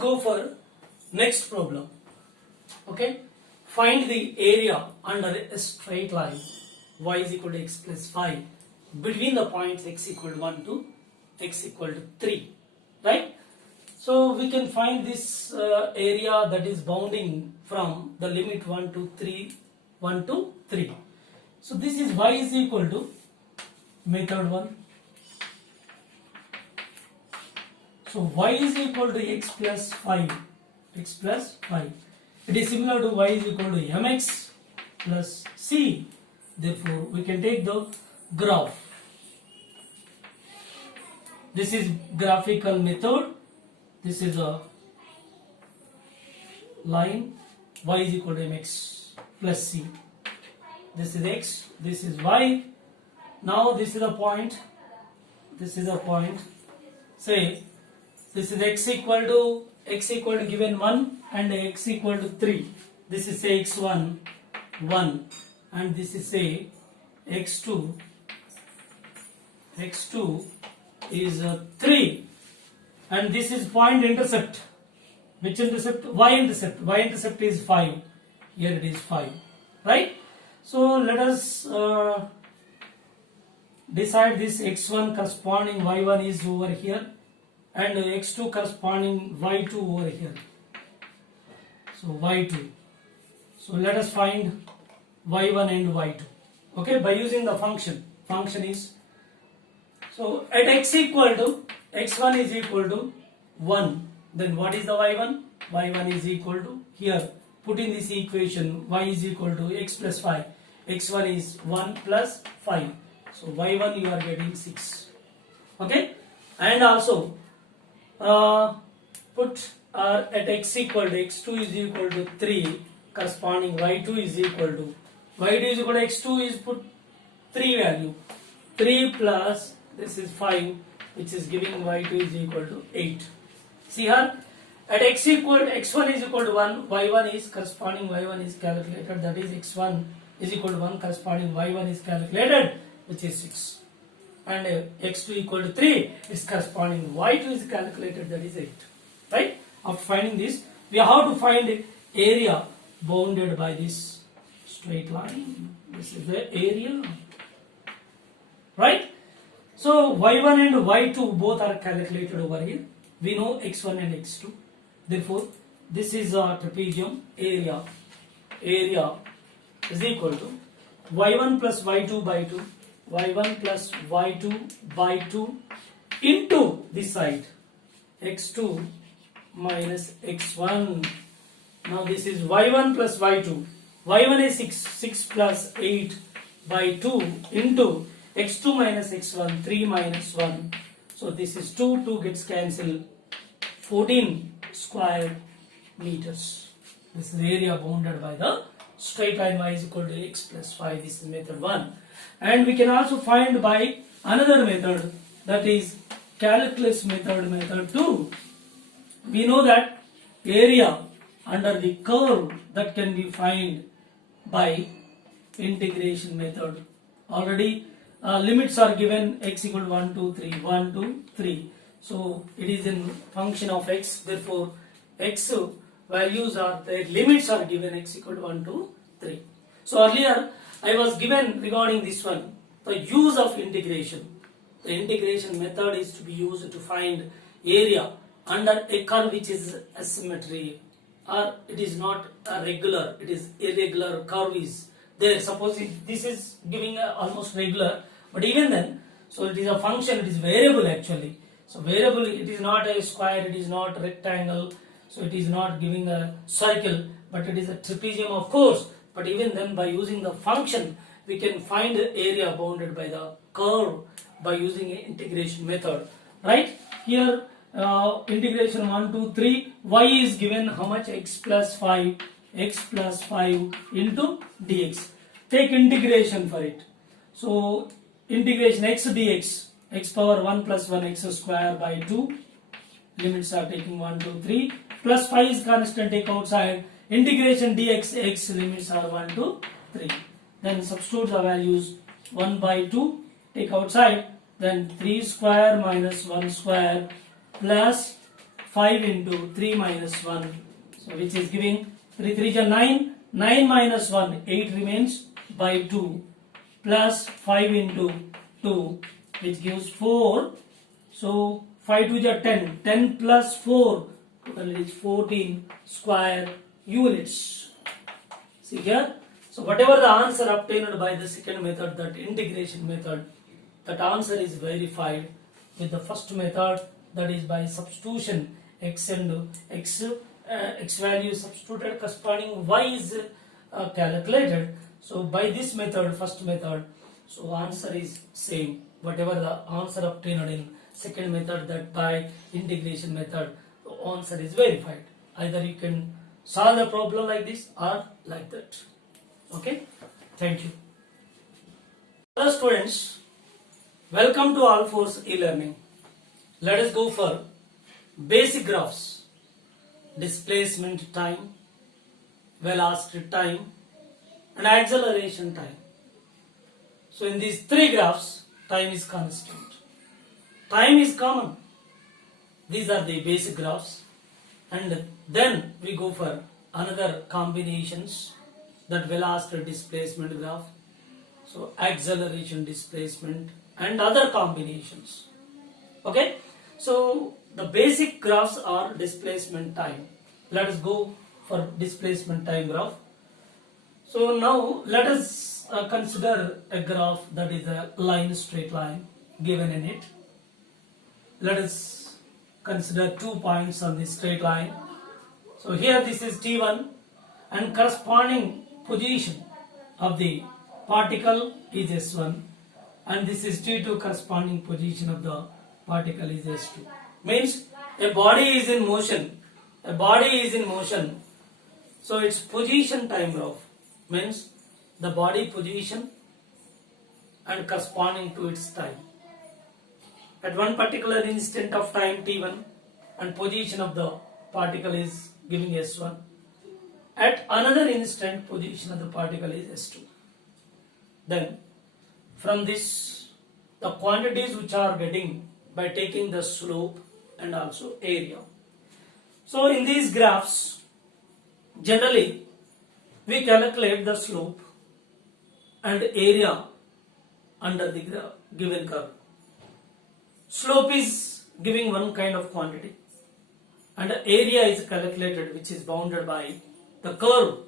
go for next problem. Okay, find the area under a straight line y is equal to x plus 5 between the points x equal to 1 to x equal to 3, right? So we can find this area that is bounding from the limit 1 to 3. So this is y is equal to method 1. So y is equal to x plus 5. It is similar to y is equal to mx plus c. Therefore, we can take the graph. This is graphical method. This is a line. Y is equal to mx plus c. This is x. This is y. Now this is a point. Say this is x equal to given 1 and x equal to 3. This is say x1 1 and this is say x2 is 3 and this is point intercept. Which intercept? Y intercept is 5. Here it is 5, right? So let us decide this x1 corresponding y1 is over here and x2 corresponding y2 over here. So y2. So let us find y1 and y2. Okay, by using the function. Function is, so at x equal to x1 is equal to 1. Then what is the y1? Y1 is equal to, here put in this equation, y is equal to x plus 5. x1 is 1 plus 5. So y1 you are getting 6. Okay, and also put at x equal to x2 is equal to 3 corresponding y2 is equal to x2 is put 3 value 3 plus this is 5 which is giving y2 is equal to 8. See here at x x1 is equal to 1, y1 is corresponding y1 is calculated, that is x1 is equal to 1 corresponding y1 is calculated which is 6. And x2 equal to 3 is corresponding y2 is calculated, that is 8, right? After finding this, we have to find area bounded by this straight line. This is the area, right? So y1 and y2 both are calculated over here. We know x1 and x2. Therefore, this is a trapezium area. Area is equal to y1 plus y2 by 2. y1 plus y2 by 2 into this side x2 minus x1. Now this is y1 plus y2. y1 is 6 plus 8 by 2 into x2 minus x1, 3 minus 1. So this is 2 gets cancelled, 14 square meters. This is the area bounded by the straight line y is equal to x plus 5. This is method 1. And we can also find by another method, that is calculus method 2. We know that area under the curve that can be found by integration method. Already limits are given x equal to 1 to 3, 1 to 3. So it is in function of x, therefore x values are, the limits are given x equal to 1 to 3. So earlier I was given regarding this one, the use of integration. The integration method is to be used to find area under a curve which is asymmetry, or it is not a regular, it is irregular curve is there. Suppose this is giving almost regular, but even then, so it is a function, it is variable actually. So variable, it is not a square, it is not a rectangle, so it is not giving a circle, but it is a trapezium of course. But even then, by using the function, we can find the area bounded by the curve by using an integration method, right? Here integration 1 2 3, y is given how much? X plus 5 into dx. Take integration for it. So integration x dx, x power 1 plus 1 x square by 2, limits are taking 1 2 3, plus 5 is constant, take outside, integration dx, x limits are 1 to 3. Then substitute the values, 1 by 2 take outside, then 3 square minus 1 square plus 5 into 3 minus 1, so which is giving 3 3 is 9, 9 minus 1, 8 remains by 2 plus 5 into 2 which gives 4, so 5 2 is 10, 10 plus 4 total is 14 square units. See here, so whatever the answer obtained by the second method, that integration method, that answer is verified with the first method, that is by substitution. X and x value substituted, corresponding y is calculated. So by this method, first method, so answer is same. Whatever the answer obtained in second method, that by integration method, the answer is verified. Either you can solve the problem like this or like that. Okay, thank you. Hello students, welcome to All4's e-learning. Let us go for basic graphs: displacement time, velocity time, and acceleration time. So in these three graphs, time is constant. Time is common. These are the basic graphs. And then we go for another combinations, that velocity displacement graph, so acceleration displacement, and other combinations. Okay, so the basic graphs are displacement time. Let us go for displacement time graph. So now let us consider a graph that is a line, straight line given in it. Let us consider 2 points on this straight line. So here this is T1 and corresponding position of the particle is S1, and this is T2, corresponding position of the particle is S2. Means a body is in motion. A body is in motion. So its position time graph means the body position and corresponding to its time. At one particular instant of time T1, and position of the particle is giving S1. At another instant, position of the particle is S2. Then from this, the quantities which are getting by taking the slope and also area. So in these graphs, generally we calculate the slope and area under the given curve. Slope is giving one kind of quantity, and area is calculated, which is bounded by the curve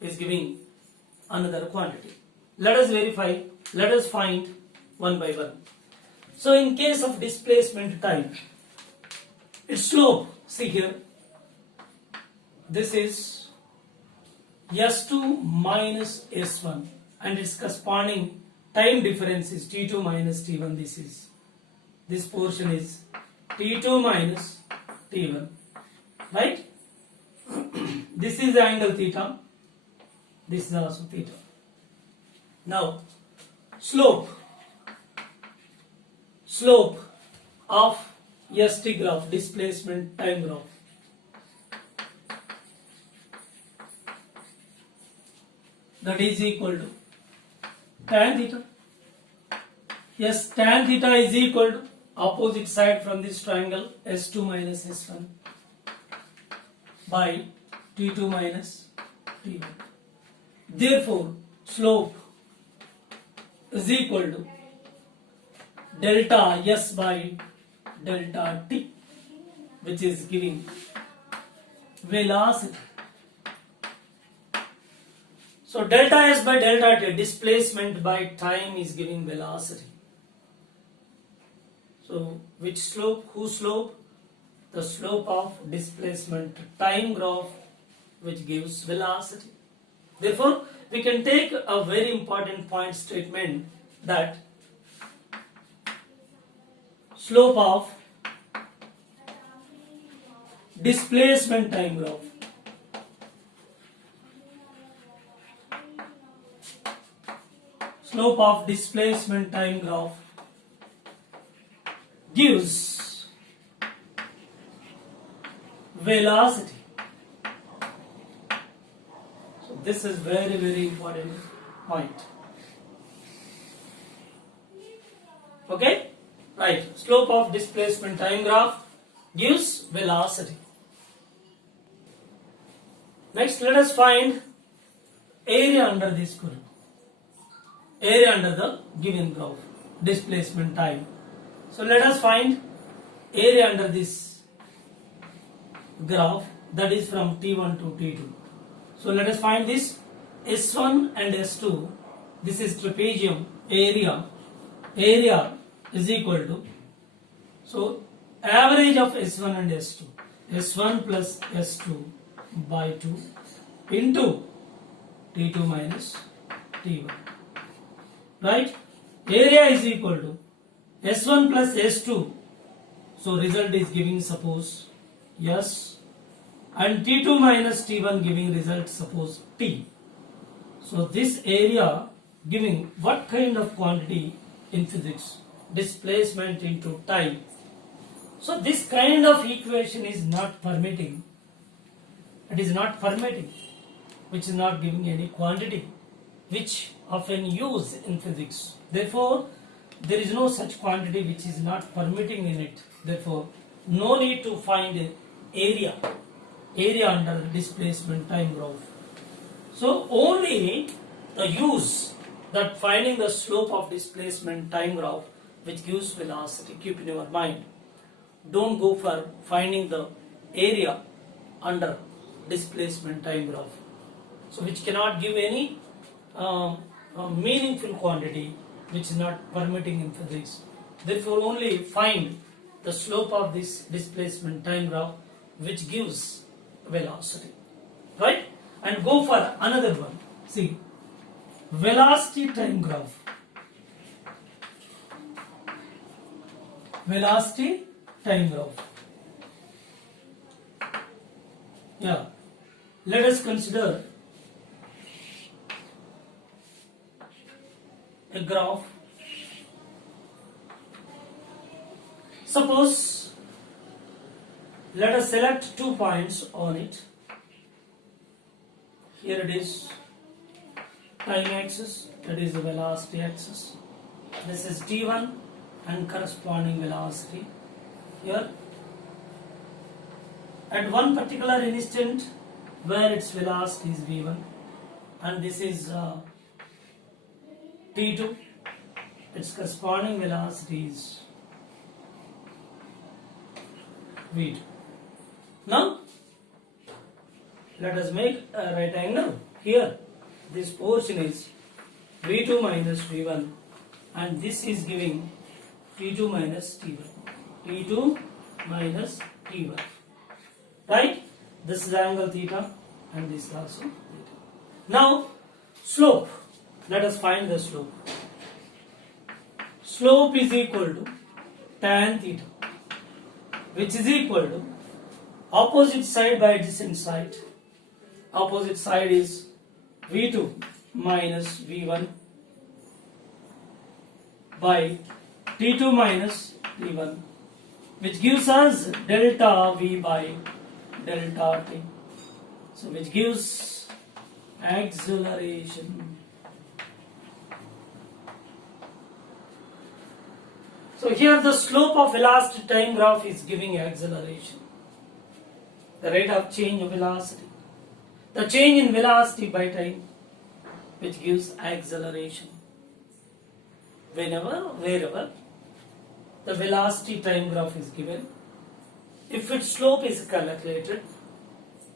is giving another quantity. Let us verify, let us find one by one. So in case of displacement time, its slope, see here, this is S2 minus S1, and its corresponding time difference is T2 minus T1. This portion is T2 minus T1, right? This is the angle theta, this is also theta. Now slope of ST graph, displacement time graph, that is equal to tan theta. Yes, tan theta is equal to opposite side from this triangle, S2 minus S1 by T2 minus T1. Therefore, slope is equal to delta S by delta T, which is giving velocity. So delta S by delta T, displacement by time, is giving velocity. So which slope? Whose slope? The slope of displacement time graph, which gives velocity. Therefore, we can take a very important point statement, that slope of displacement time graph gives velocity. So this is very, very important point. Okay, right? Slope of displacement time graph gives velocity. Next, let us find area under this curve. Area under the given graph, displacement time. So let us find area under this graph, that is from T1 to T2. So let us find this S1 and S2. This is trapezium area. Area is equal to, so average of S1 and S2. S1 plus S2 by 2 into T2 minus T1. Right? Area is equal to S1 plus S2. So result is giving, suppose, S, and T2 minus T1 giving result, suppose, T. So this area giving what kind of quantity in physics? Displacement into time. So this kind of equation is not permitting. It is not permitting, which is not giving any quantity, which often used in physics. Therefore, there is no such quantity which is not permitting in it. Therefore, no need to find area under displacement time graph. So only the use that finding the slope of displacement time graph which gives velocity. Keep in your mind. Don't go for finding the area under displacement time graph. So which cannot give any meaningful quantity, which is not permitting in physics. Therefore only find the slope of this displacement time graph which gives velocity. Right? And go for another one. See, velocity time graph. Velocity time graph. Yeah. Let us consider a graph. Suppose, let us select 2 points on it. Here it is time axis, that is the velocity axis. This is t1 and corresponding velocity. Here, at one particular instant where its velocity is v1, and this is t2, its corresponding velocity is v2. Now, let us make a right angle here. This portion is v2 minus v1, and this is giving t2 minus t1. t2 minus t1. Right? This is angle theta, and this is also theta. Now, slope. Let us find the slope. Slope is equal to tan theta, which is equal to opposite side by adjacent side. Opposite side is v2 minus v1 by t2 minus t1, which gives us delta v by delta t. So which gives acceleration. So here the slope of velocity time graph is giving acceleration. The rate of change of velocity. The change in velocity by time, which gives acceleration. Whenever, wherever the velocity time graph is given, if its slope is calculated,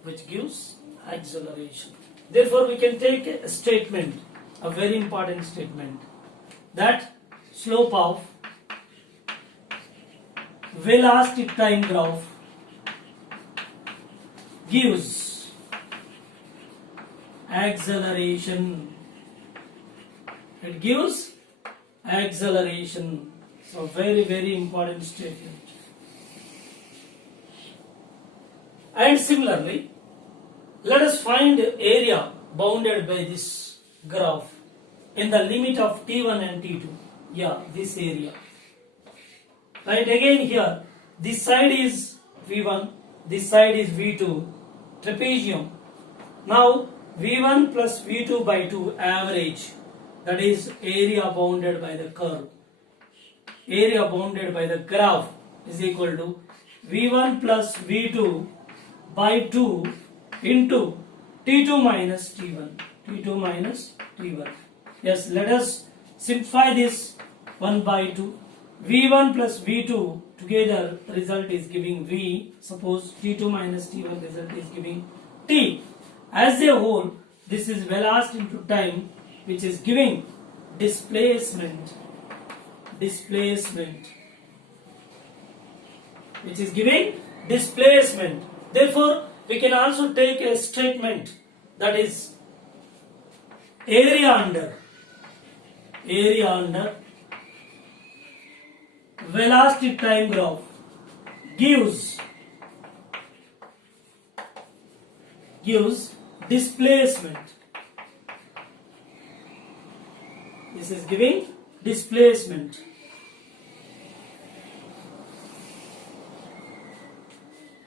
which gives acceleration. Therefore, we can take a statement, a very important statement, that slope of velocity time graph gives acceleration. It gives acceleration. So very, very important statement. And similarly, let us find area bounded by this graph in the limit of t1 and t2. Yeah, this area. Right, again here, this side is v1, this side is v2, trapezium. Now, v1 plus v2 by 2 average, that is area bounded by the curve. Area bounded by the graph is equal to v1 plus v2 by 2 into t2 minus t1. t2 minus t1. Yes, let us simplify this 1 by 2. v1 plus v2 together, the result is giving v. Suppose t2 minus t1 result is giving t. As a whole, this is velocity into time, which is giving displacement, which is giving displacement. Therefore, we can also take a statement, that is area under velocity time graph gives displacement. This is giving displacement.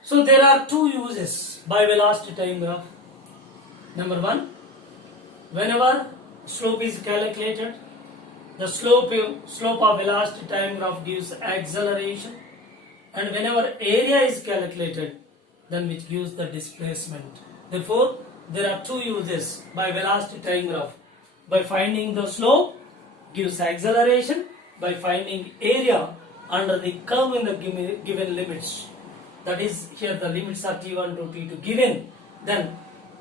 So there are two uses by velocity time graph. Number one, whenever slope is calculated, the slope of velocity time graph gives acceleration, and whenever area is calculated, then which gives the displacement. Therefore, there are two uses by velocity time graph. By finding the slope gives acceleration, by finding area under the curve in the given limits. That is, here the limits are t1 to t2 given. Then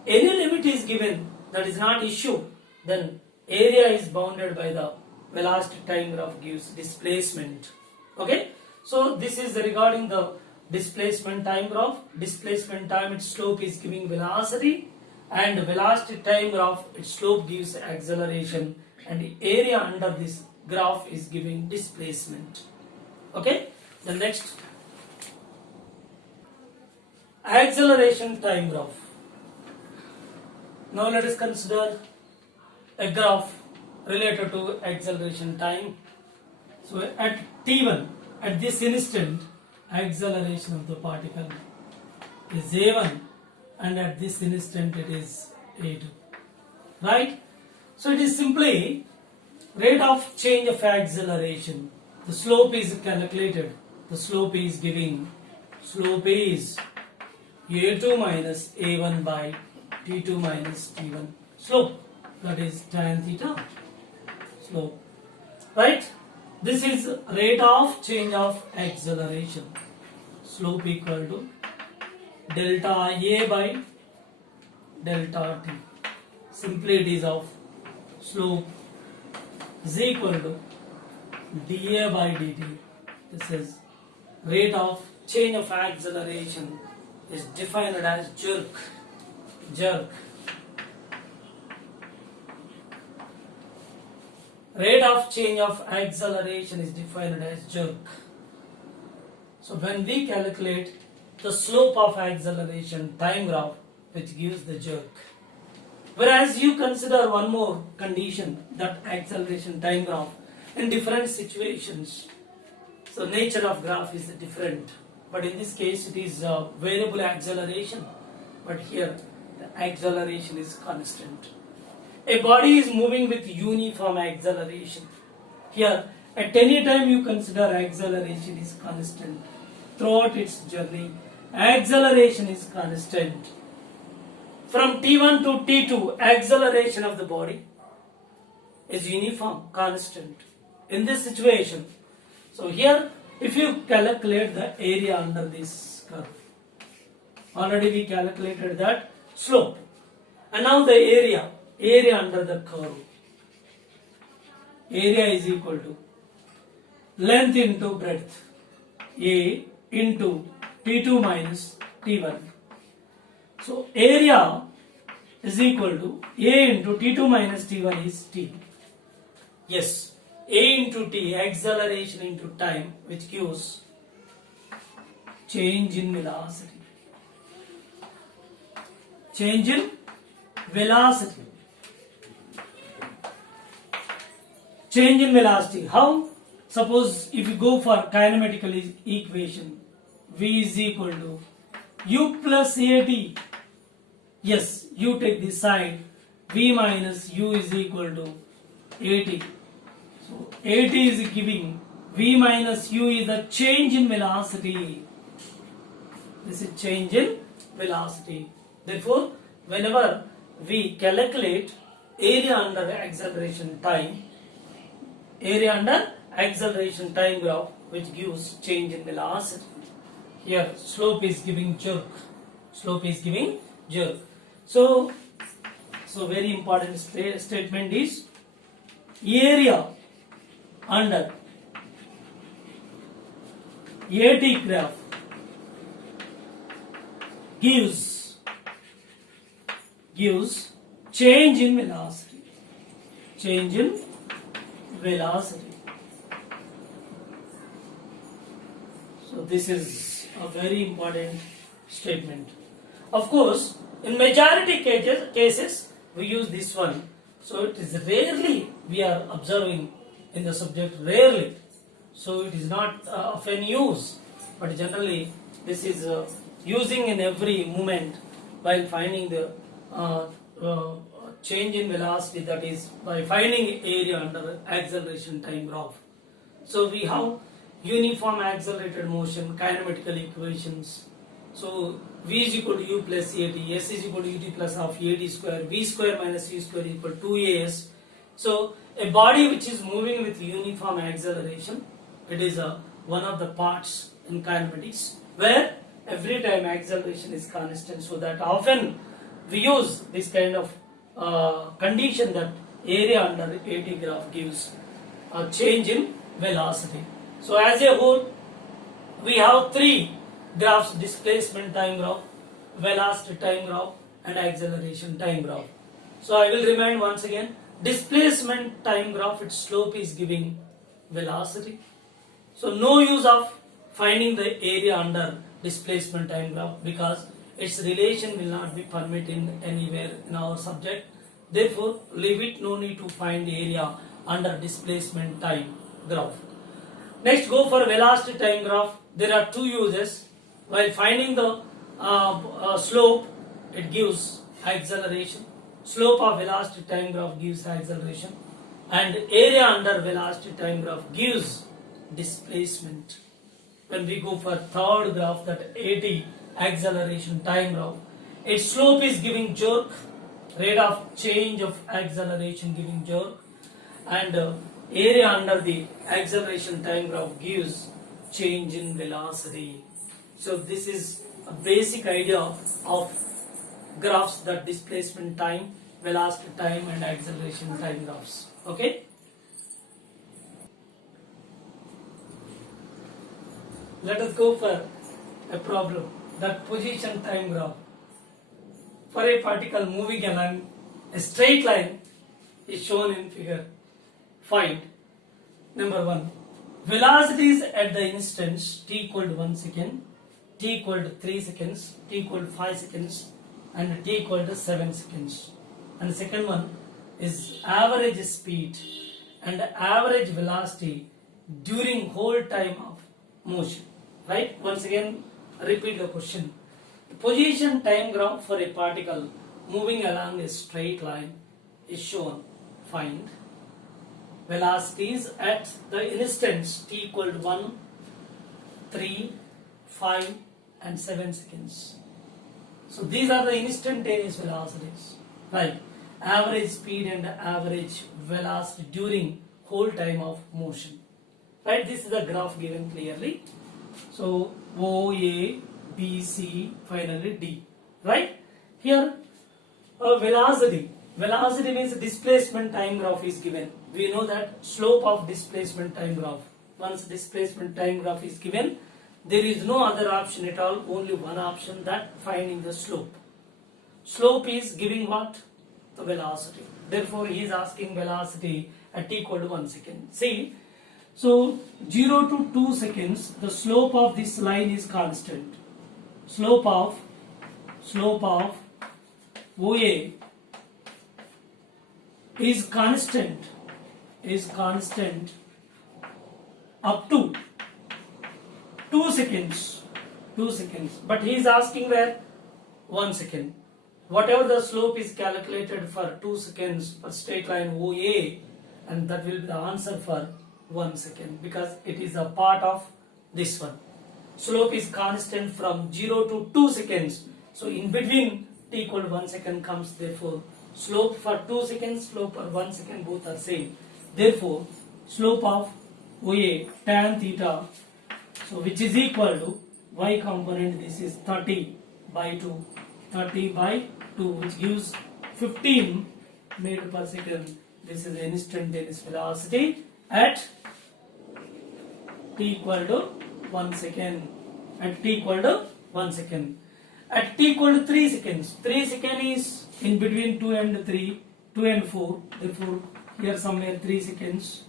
any limit is given, that is not issue. Then area is bounded by the velocity time graph gives displacement. Okay, so this is regarding the displacement time graph. Displacement time, its slope is giving velocity, and velocity time graph, its slope gives acceleration, and the area under this graph is giving displacement. Okay, the next, acceleration time graph. Now let us consider a graph related to acceleration time. So at t1, at this instant, acceleration of the particle is a1, and at this instant it is a2. Right? So it is simply rate of change of acceleration. The slope is calculated. The slope is giving, slope is a2 minus a1 by t2 minus t1 slope, that is tan theta slope. Right? This is rate of change of acceleration. Slope equal to delta A by delta t. Simply it is of slope is equal to dA by dt. This is rate of change of acceleration is defined as jerk. Rate of change of acceleration is defined as jerk. So when we calculate the slope of acceleration time graph, which gives the jerk. Whereas you consider one more condition, that acceleration time graph in different situations. So nature of graph is different. But in this case it is variable acceleration. But here the acceleration is constant. A body is moving with uniform acceleration. Here, at any time you consider acceleration is constant. Throughout its journey, acceleration is constant. From t1 to t2, acceleration of the body is uniform, constant. In this situation, so here, if you calculate the area under this curve, already we calculated that slope, and now the area under the curve. Area is equal to length into breadth, A into T2 minus T1. So area is equal to A into T2 minus T1 is T. Yes, A into T, acceleration into time, which gives change in velocity. Change in velocity. Change in velocity. How? Suppose if you go for kinematical equation, V is equal to U plus AT. Yes, you take this side. V minus U is equal to AT. So AT is giving V minus U is the change in velocity. This is change in velocity. Therefore, whenever we calculate area under acceleration time graph, which gives change in velocity. Here slope is giving jerk. So very important statement is area under AT graph gives change in velocity. So this is a very important statement. Of course, in majority cases we use this one. So it is rarely we are observing in the subject, rarely. So it is not of any use, but generally this is using in every moment while finding the change in velocity, that is by finding area under acceleration time graph. So we have uniform accelerated motion kinematical equations. So V is equal to U plus AT, S is equal to UT plus half AT square, V square minus U square equal to 2AS. So a body which is moving with uniform acceleration, it is one of the parts in kinematics where every time acceleration is constant, so that often we use this kind of condition that area under AT graph gives a change in velocity. So as a whole, we have three graphs: displacement time graph, velocity time graph, and acceleration time graph. So I will remind once again, displacement time graph, its slope is giving velocity. So no use of finding the area under displacement time graph because its relation will not be permitted anywhere in our subject. Therefore, leave it, no need to find area under displacement time graph. Next, go for velocity time graph. There are two uses. While finding the slope, it gives acceleration. Slope of velocity time graph gives acceleration, and area under velocity time graph gives displacement. When we go for third graph, that AT acceleration time graph, its slope is giving jerk, rate of change of acceleration giving jerk, and area under the acceleration time graph gives change in velocity. So this is a basic idea of graphs, that displacement time, velocity time, and acceleration time graphs. Okay. Let us go for a problem, that position time graph. For a particle moving along a straight line is shown in figure. Find number 1, velocities at the instants t equal to 1 second, t equal to 3 seconds, t equal to 5 seconds, and t equal to 7 seconds. And the second one is average speed and average velocity during whole time of motion. Right? Once again, repeat the question. The position time graph for a particle moving along a straight line is shown. Find velocities at the instants t equal to 1, 3, 5, and 7 seconds. So these are the instantaneous velocities. Right? Average speed and average velocity during whole time of motion. Right? This is the graph given clearly. So O, A, B, C, finally D. Right? Here velocity means displacement time graph is given. We know that slope of displacement time graph. Once displacement time graph is given, there is no other option at all, only one option, that finding the slope. Slope is giving what? The velocity. Therefore, he is asking velocity at t equal to 1 second. See, so 0 to 2 seconds, the slope of this line is constant. Slope of OA is constant up to 2 seconds. But he is asking where? 1 second. Whatever the slope is calculated for 2 seconds for straight line OA, and that will be the answer for 1 second, because it is a part of this one. slope is constant from 0 to 2 seconds. So in between t equal to 1 second comes, therefore slope for 2 seconds, slope for 1 second, both are same. Therefore slope of OA tan theta, so which is equal to y component, this is 30 by 2, 30 by 2, which gives 15 meter per second. This is instantaneous velocity at t equal to 1 second. At t equal to 1 second. At t equal to 3 seconds. 3 seconds is in between 2 and 3, 2 and 4. Therefore, here somewhere 3 seconds.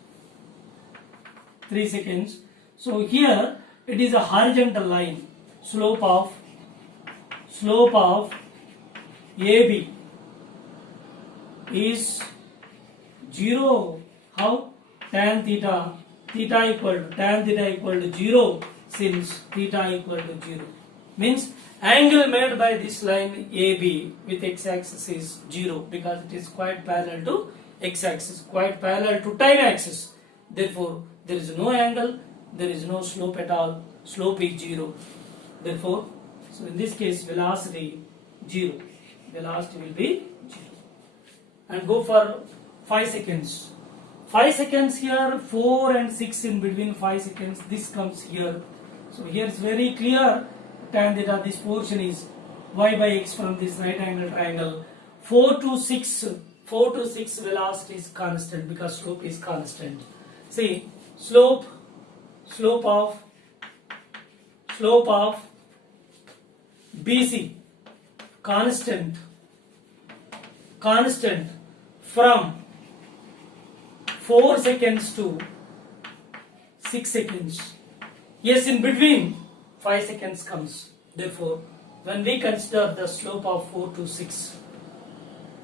3 seconds. So here it is a horizontal line. Slope of AB is 0. How? Tan theta equal to 0, since theta equal to 0. Means angle made by this line AB with x-axis is 0, because it is quite parallel to x-axis, quite parallel to time axis. Therefore, there is no angle, there is no slope at all. Slope is 0. Therefore, so in this case, velocity 0. Velocity will be 0. And go for 5 seconds. 5 seconds here, 4 and 6 in between 5 seconds, this comes here. So here is very clear, tan theta, this portion is y by x from this right angle triangle. 4 to 6 velocity is constant, because slope is constant. See, slope of BC constant from 4 seconds to 6 seconds. Yes, in between 5 seconds comes. Therefore, when we consider the slope of 4 to 6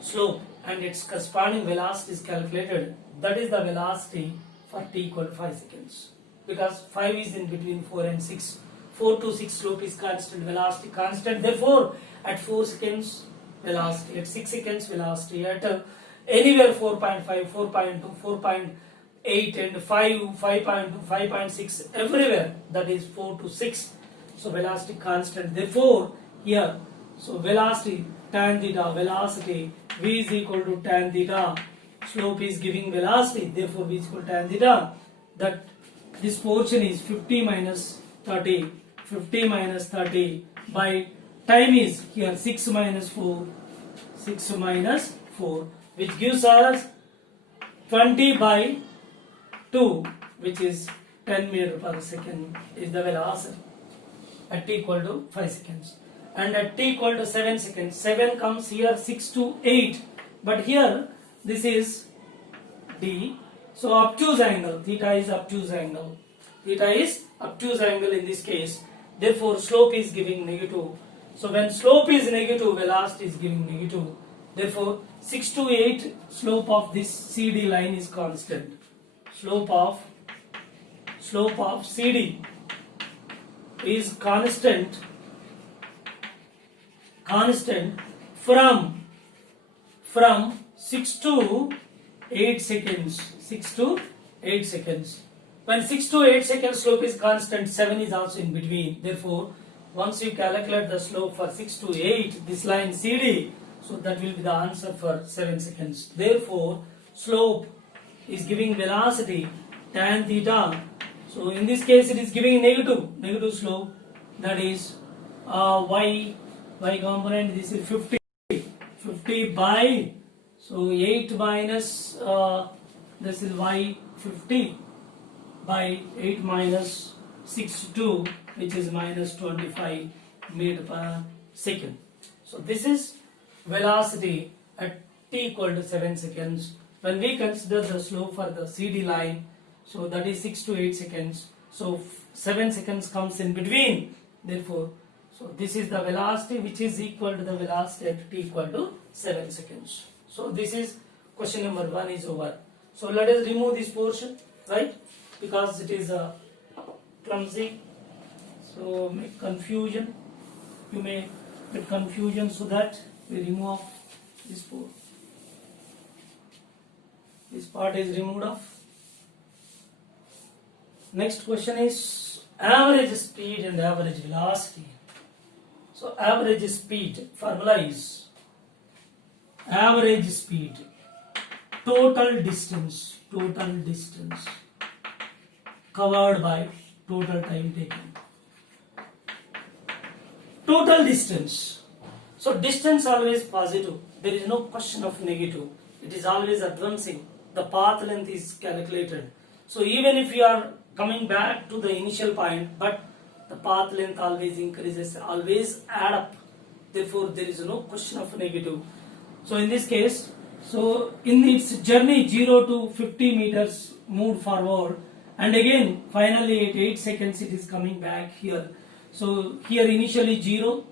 slope and its corresponding velocity is calculated, that is the velocity for t equal to 5 seconds. Because 5 is in between 4 and 6. 4 to 6 slope is constant, velocity constant. Therefore, at 4 seconds velocity, at 6 seconds velocity, at anywhere 4.5, 4.2, 4.8 and 5, 5.2, 5.6, everywhere, that is 4 to 6. So velocity constant. Therefore, here, so velocity tan theta, velocity v is equal to tan theta, slope is giving velocity, therefore v is equal to tan theta. That this portion is 50 minus 30, 50 minus 30 by time is here 6 minus 4, 6 minus 4, which gives us 20 by 2, which is 10 meter per second is the velocity at t equal to 5 seconds. And at t equal to 7 seconds, 7 comes here 6 to 8, but here this is d. So obtuse angle, theta is obtuse angle. Theta is obtuse angle in this case. Therefore, slope is giving negative. So when slope is negative, velocity is giving negative. Therefore, 6 to 8 slope of this CD line is constant. Slope of CD is constant from 6 to 8 seconds. 6 to 8 seconds. When 6 to 8 seconds slope is constant, 7 is also in between. Therefore, once you calculate the slope for 6 to 8, this line CD, so that will be the answer for 7 seconds. Therefore, slope is giving velocity tan theta. So in this case, it is giving negative slope. That is y component. This is 50 by, so 8 minus this is y 50 by 8 minus 62, which is minus 25 meter per second. So this is velocity at t equal to 7 seconds. When we consider the slope for the CD line, so that is 6 to 8 seconds. So 7 seconds comes in between. Therefore, so this is the velocity which is equal to the velocity at t equal to 7 seconds. So this is question number 1 is over. So let us remove this portion, right? Because it is clumsy. So make confusion. You may get confusion, so that we remove this part. This part is removed off. Next question is average speed and average velocity. So average speed formula is average speed, total distance covered by total time taken. Total distance. So distance always positive. There is no question of negative. It is always advancing. The path length is calculated. So even if you are coming back to the initial point, but the path length always increases, always add up. Therefore, there is no question of negative. So in this case, so in its journey 0 to 50 meters moved forward, and again finally at 8 seconds it is coming back here. So here initially 0,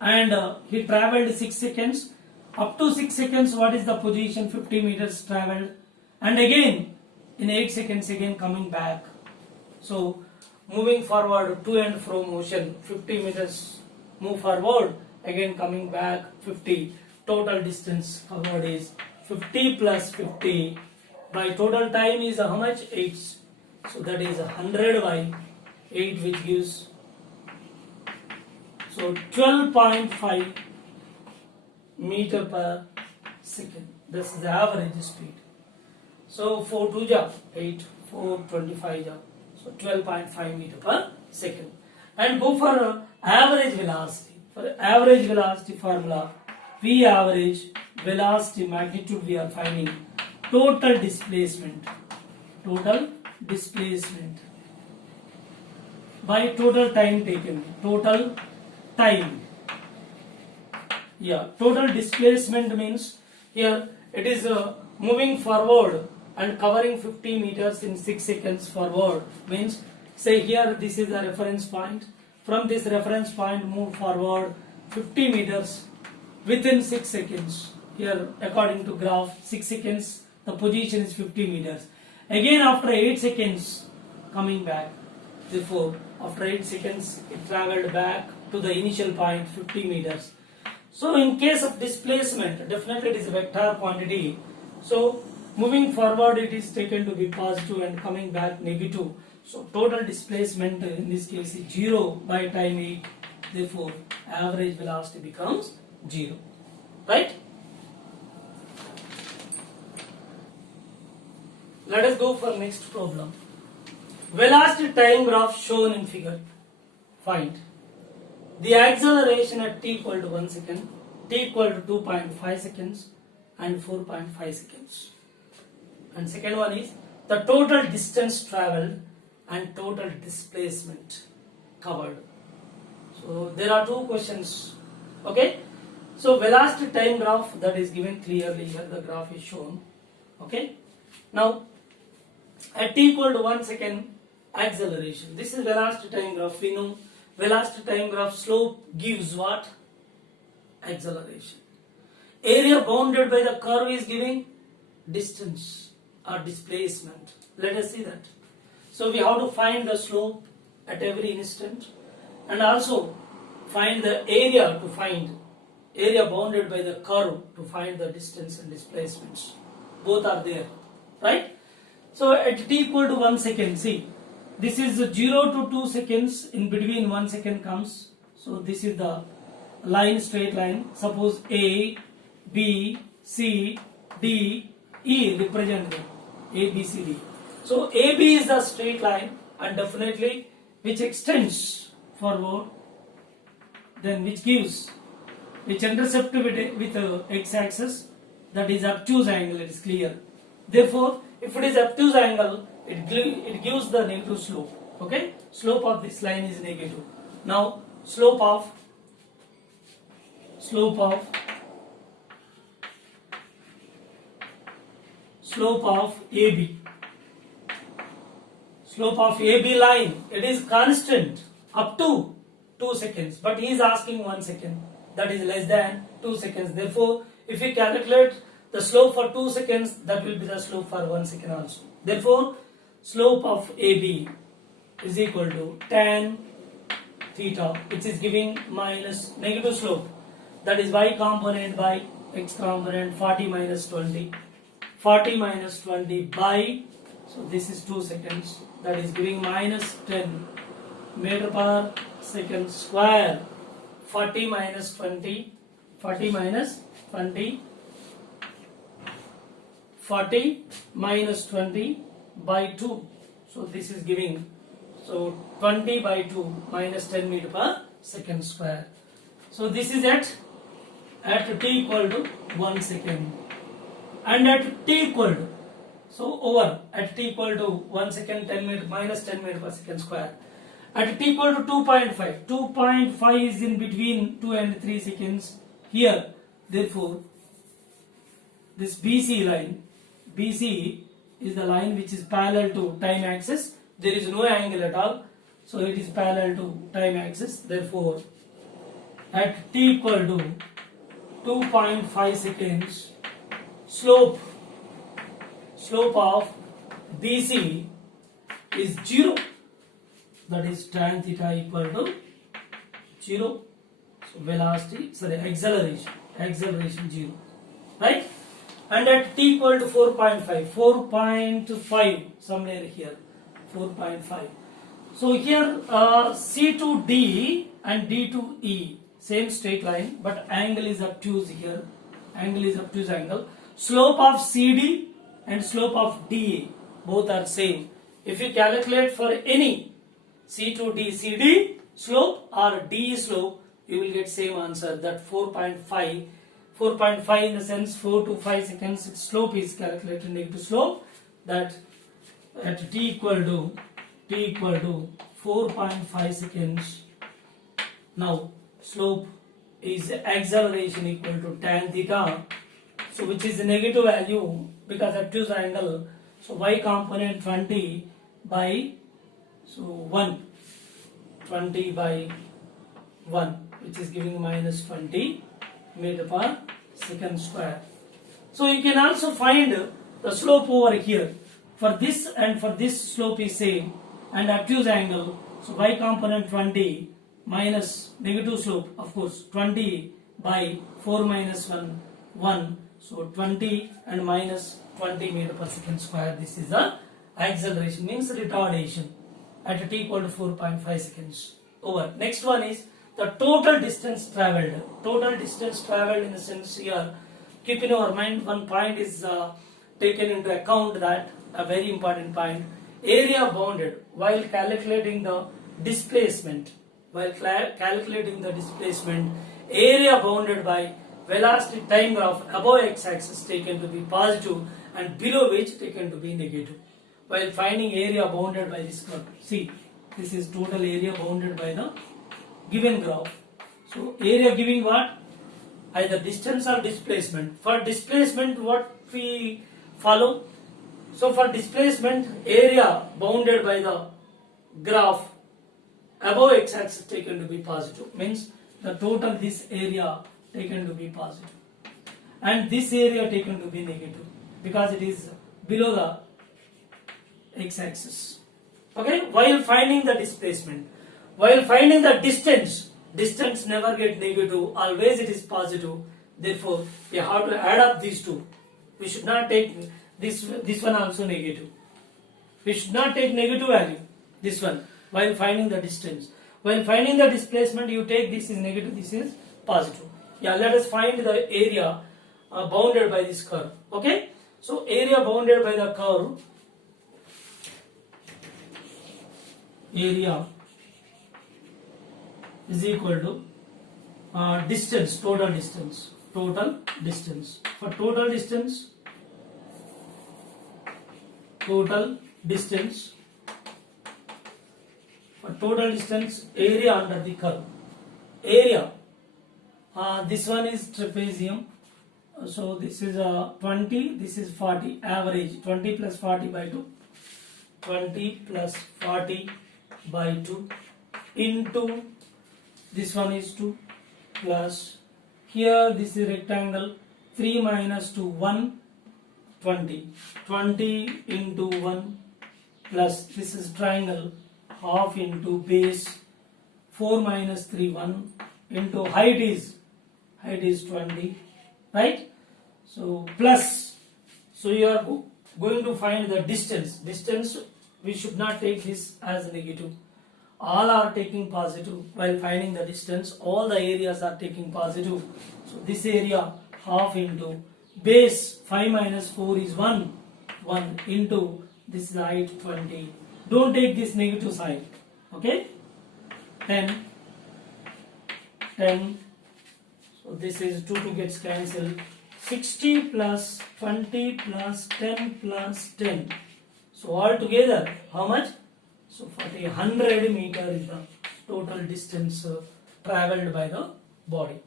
and he travelled 6 seconds. Up to 6 seconds, what is the position? 50 meters travelled, and again in 8 seconds again coming back. So moving forward to and fro motion, 50 meters move forward, again coming back 50. Total distance covered is 50 plus 50 by total time is how much? 8. So that is 100 by 8, which gives so 12.5 meter per second. This is the average speed. So 4 2 ja 8, 4 25 ja, so 12.5 meter per second. And go for average velocity. For average velocity formula, V average velocity magnitude we are finding total displacement by total time taken. Total displacement means here it is moving forward and covering 50 meters in 6 seconds forward, means say here this is a reference point. From this reference point move forward 50 meters within 6 seconds. Here according to graph 6 seconds the position is 50 meters. Again after 8 seconds coming back. Therefore after 8 seconds it travelled back to the initial point 50 meters. So in case of displacement, definitely it is a vector quantity. So moving forward it is taken to be positive and coming back negative. So total displacement in this case is 0 by time 8. Therefore average velocity becomes 0. Right? Let us go for next problem. Velocity time graph shown in figure. Find the acceleration at t equal to 1 second, t equal to 2.5 seconds and 4.5 seconds. And second one is the total distance travelled and total displacement covered. So there are two questions. Okay. So velocity time graph, that is given clearly here, the graph is shown. Okay. Now at t equal to 1 second acceleration. This is velocity time graph. We know velocity time graph slope gives what? Acceleration. Area bounded by the curve is giving distance or displacement. Let us see that. So we have to find the slope at every instant and also find the area to find area bounded by the curve to find the distance and displacements. Both are there, right? So at t equal to 1 second, see, this is 0 to 2 seconds, in between 1 second comes. So this is the line, straight line. Suppose A, B, C, D, E represent A, B, C, D. So AB is the straight line and definitely which extends forward, then which intercept with x-axis, that is obtuse angle, it is clear. Therefore, if it is obtuse angle, it gives the negative slope. Okay, slope of this line is negative. Now slope of AB. Slope of AB line, it is constant up to 2 seconds, but he is asking 1 second, that is less than 2 seconds. Therefore, if we calculate the slope for 2 seconds, that will be the slope for 1 second also. Therefore, slope of AB is equal to tan theta, which is giving minus negative slope, that is y component by x component, 40 minus 20 by, so this is 2 seconds, that is giving minus 10 meter per second square. 40 minus 20, 40 minus 20, 40 minus 20 by 2. So this is giving, so 20 by 2 minus 10 meter per second square. So this is at t equal to 1 second. And at t equal to, so over at t equal to 1 second, 10 meter minus 10 meter per second square. At t equal to 2.5, 2.5 is in between 2 and 3 seconds here. Therefore, this BC line, BC is the line which is parallel to time axis. There is no angle at all, so it is parallel to time axis. Therefore, at t equal to 2.5 seconds, slope of BC is 0. That is tan theta equal to 0. So velocity, sorry, acceleration 0, right? And at t equal to 4.5 somewhere here, 4.5. So here C to D and D to E, same straight line, but angle is obtuse here. Angle is obtuse angle. Slope of CD and slope of DA both are same. If you calculate for any C to D CD slope or DE slope, you will get same answer, that 4.5. 4.5 in the sense 4 to 5 seconds its slope is calculated, negative slope, that at t equal to 4.5 seconds. Now slope is acceleration equal to tan theta, so which is a negative value because obtuse angle. So y component 20 by 1, which is giving minus 20 meter per second square. So you can also find the slope over here. For this and for this slope is same and obtuse angle. So y component 20 minus negative slope, of course 20 by 4 minus 1. So 20 and minus 20 meter per second square. This is the acceleration, means retardation at t equal to 4.5 seconds. Over. Next one is the total distance traveled. Total distance traveled in the sense here, keep in your mind one point is taken into account, that a very important point, area bounded while calculating the displacement. Area bounded by velocity time graph above x-axis taken to be positive and below which taken to be negative. While finding area bounded by this curve, see, this is total area bounded by the given graph. So area giving what? Either distance or displacement. For displacement, what we follow? So for displacement, area bounded by the graph above x-axis taken to be positive, means the total this area taken to be positive and this area taken to be negative because it is below the x-axis. Okay, while finding the displacement, while finding the distance never get negative, always it is positive. Therefore, we have to add up these two. We should not take this one also negative. We should not take negative value, this one, while finding the distance. While finding the displacement, you take this is negative, this is positive. Yeah, let us find the area bounded by this curve. Okay, so area bounded by the curve, area is equal to distance, total distance. For total distance, area under the curve. Area, this one is trapezium. So this is 20, this is 40, average 20 plus 40 by 2. 20 plus 40 by 2 into this one is 2 plus here this is rectangle 3 minus 2 1 20 into 1 plus this is triangle half into base 4 minus 3 1 into height is 20, right? So plus, so you are going to find the distance we should not take this as negative. all are taking positive. While finding the distance, all the areas are taking positive. So this area half into base 5 minus 4 is 1. 1 into this is height 20. Don't take this negative side. Okay? 10. 10. So this is 2 gets cancelled. 60 plus 20 plus 10 plus 10. So altogether, how much? So 100 meter is the total distance travelled by the body.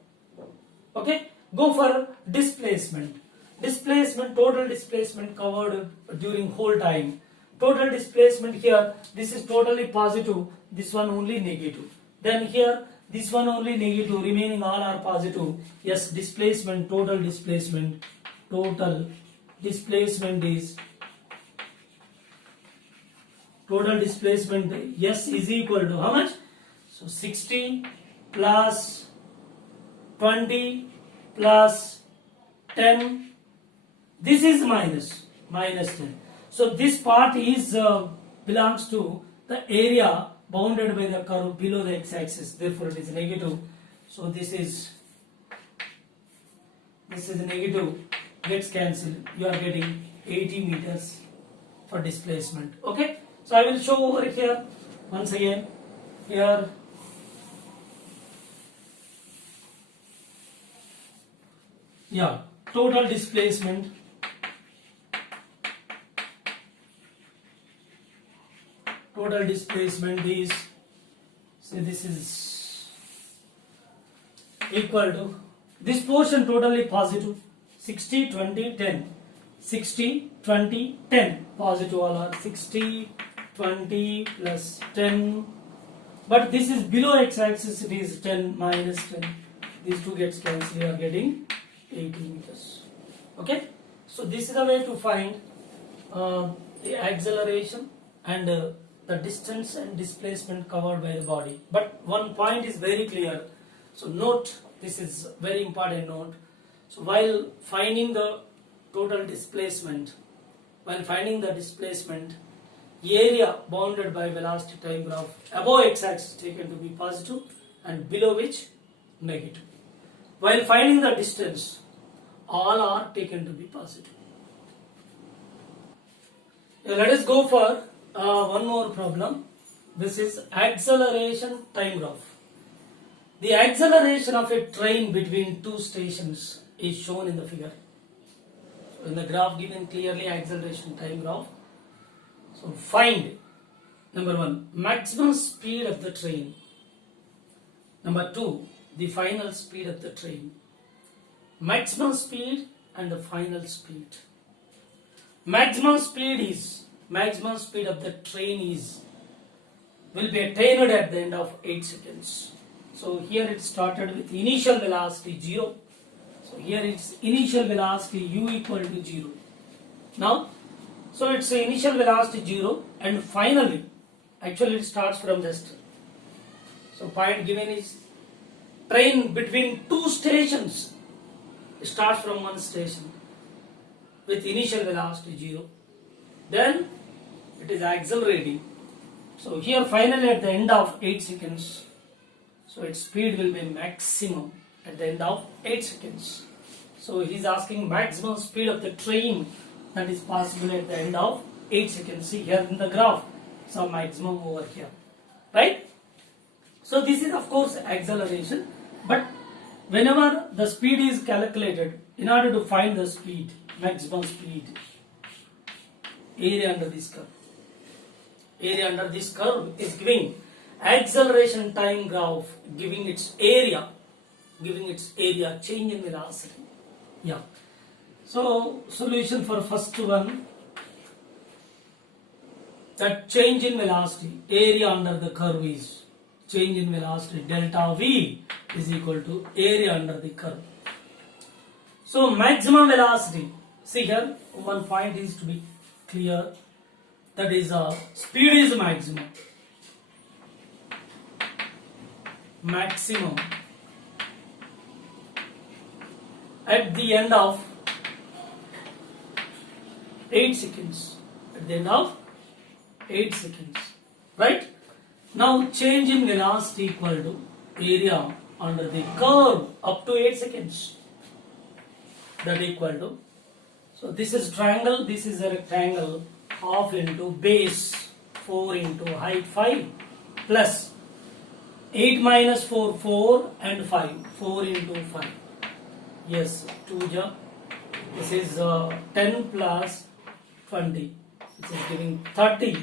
Okay, go for displacement. Displacement, total displacement covered during whole time. Total displacement here, this is totally positive, this one only negative. Then here, this one only negative, remaining all are positive. Yes, displacement, total displacement is total displacement S is equal to how much? So 60 plus 20 plus 10. This is minus 10. So this part is belongs to the area bounded by the curve below the x-axis. Therefore, it is negative. So this is negative. Gets cancelled. You are getting 80 meters for displacement. Okay. So I will show over here once again. Here, yeah, total displacement. Total displacement is, say this is equal to this portion totally positive. 60, 20, 10. 60, 20, 10. Positive all are 60. 20 plus 10, but this is below x-axis, it is 10 minus 10. These two gets cancelled, you are getting 80 meters. Okay, so this is the way to find the acceleration and the distance and displacement covered by the body. But one point is very clear, so note, this is very important note. So while finding the total displacement, area bounded by velocity time graph above x-axis taken to be positive and below which negative. While finding the distance, all are taken to be positive. Let us go for one more problem. This is acceleration time graph. The acceleration of a train between two stations is shown in the figure. So in the graph given clearly, acceleration time graph. So find, number 1, maximum speed of the train. Number 2, the final speed of the train. Maximum speed and the final speed. Maximum speed of the train will be attained at the end of 8 seconds. So here it started with initial velocity 0. So here its initial velocity u equal to 0. Now, so it's initial velocity 0 and finally, actually it starts from this. So point given is train between two stations. It starts from one station with initial velocity 0. Then it is accelerating. So here finally at the end of 8 seconds, so its speed will be maximum at the end of 8 seconds. So he is asking maximum speed of the train that is possible at the end of 8 seconds. See here in the graph, some maximum over here, right? So this is of course acceleration, but whenever the speed is calculated, in order to find the speed, maximum speed, area under this curve is giving acceleration time graph, giving its area change in velocity. Yeah. So solution for first one, that change in velocity, area under the curve is change in velocity, delta V is equal to area under the curve. So maximum velocity, see here one point is to be clear, that is speed is maximum at the end of 8 seconds, right? Now change in velocity equal to area under the curve up to 8 seconds. That equal to, so this is triangle, this is a rectangle, half into base 4 into height 5 plus 8 minus 4 4 and 5 4 into 5. Yes, 2 ja. This is 10 plus 20. This is giving 30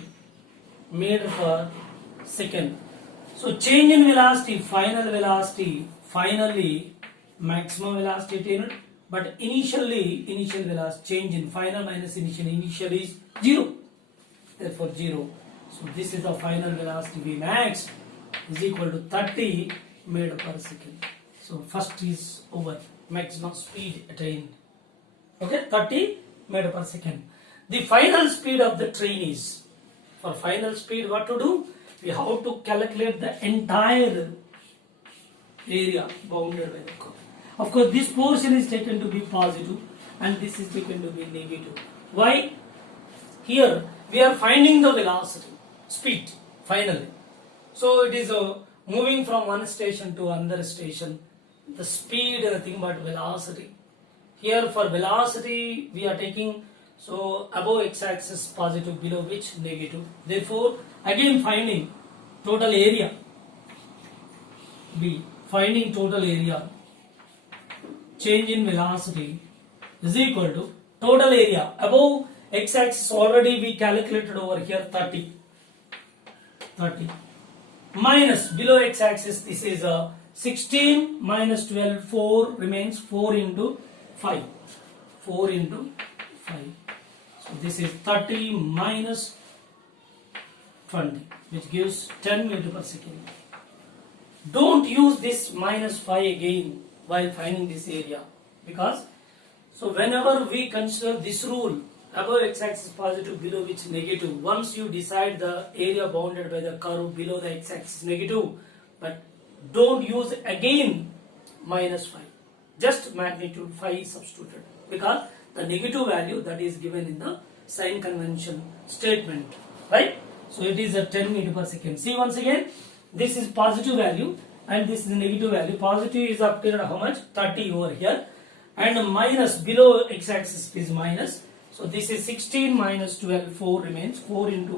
meter per second. So change in velocity, finally maximum velocity attained, but initial velocity change in final minus initial is 0. Therefore 0. So this is the final velocity Vmax is equal to 30 meter per second. So first is over, maximum speed attained. Okay, 30 meter per second. The final speed of the train is, for final speed what to do? We have to calculate the entire area bounded by the curve. Of course, this portion is taken to be positive and this is taken to be negative. Why? Here we are finding the velocity, speed, finally. So it is moving from one station to another station. The speed, nothing but velocity. Here for velocity we are taking, so above x-axis positive, below which negative. Therefore again finding total area, B, finding total area, change in velocity is equal to total area. Above x-axis already we calculated over here 30 minus below x-axis, this is 16 minus 12, 4 remains, 4 into 5. So this is 30 minus 20, which gives 10 meter per second. Don't use this minus 5 again while finding this area, because so whenever we consider this rule, above x-axis positive, below which negative, once you decide the area bounded by the curve below the x-axis negative, but don't use again minus 5, just magnitude 5 is substituted, because the negative value that is given in the sign convention statement, right? So it is a 10 meter per second. See once again, this is positive value and this is negative value. Positive is up to how much? 30 over here, and minus below x-axis is minus. So this is 16 minus 12, 4 remains, 4 into